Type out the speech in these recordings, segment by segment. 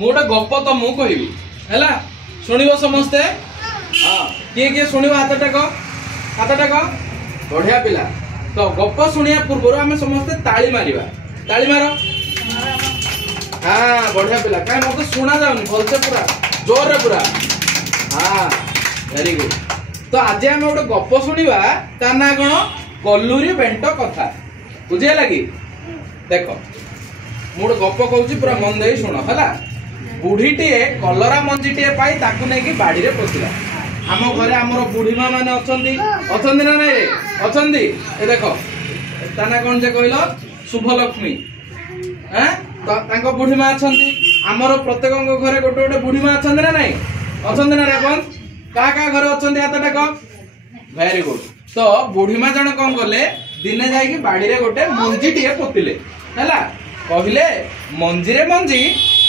गोटे गप तुमको कहबी है शुणव समस्ते। हाँ किए किए शुणव हाथ टेक बढ़िया पिला। तो गप शुणिया पूर्व आम समस्ते ताली मारिबा। ताली मार। हाँ बढ़िया पिला। कहीं मत शुणा जाऊनी भलसे पूरा जोर रे पूरा। हाँ वेरी गुड। तो आज आम गोटे गप शुणा तार ना कौन कलुरी बेंट कथा बुझे लगी। देख मुझे गप कहूँ पूरा मन दे शुण है। बुढ़ी टीए कलरा मंजी टीए पाई ताकू नहीं बाड़ी रे पोषिला। आम घरे आमर बुढ़ी माँ मैंने अच्छा ना नहीं अच्छी ए देख ताना कौन जे कहल शुभलक्ष्मी तो बुढ़ी माँ अच्छा आमर प्रत्येक घरे गोटे गोटे बुढ़ी माँ अच्छा ना नहीं अच्छा ना रेपन क्या घर अच्छा हाथ टेक। Very good. तो बुढ़ी माँ जन कौन कले दिने जाइए बाड़ी रे गोटे मंजी टीए पोतिले है कहले मंजी रे मंजी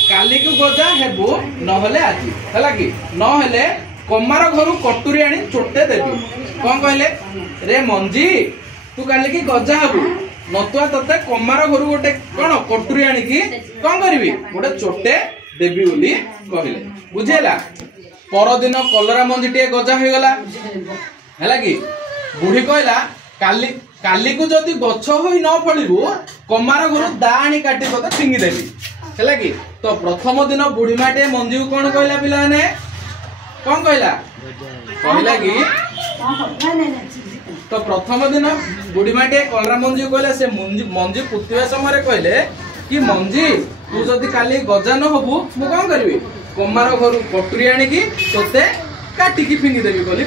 काली को गजा हेबू नहले आज है कि नहले कमार घर कटुरी आनी चोटे देवी। कौन कहले रे मंजी तू काली की गजा हेबू नतुआ तते कमार घर गोटे कौन कटुरी आनी की कौन करी गोटे चोटे देवी बोली कहले बुझेला। परदिन कलरा मंजी टे गजा हो गला है कि बुढ़ी कहला काली काली को जदि गछ होई न फलिबू कमार घर दाणी काटी तते फिंगी देवी है कि। तो प्रथम दिन बुढ़ी माटे मंजी को कौन कहला पिला ने कौन कहला कहला कि तो प्रथम दिन बुढ़ी माटे कलरा मंजी को कहला से मंजी पुतिवा समय कहले कि मंजी तू जदि काली गजा न होबू मु कौन करबी कमार घर कटुरी आनी की तोते काटिकी फिंगी देवी बोली।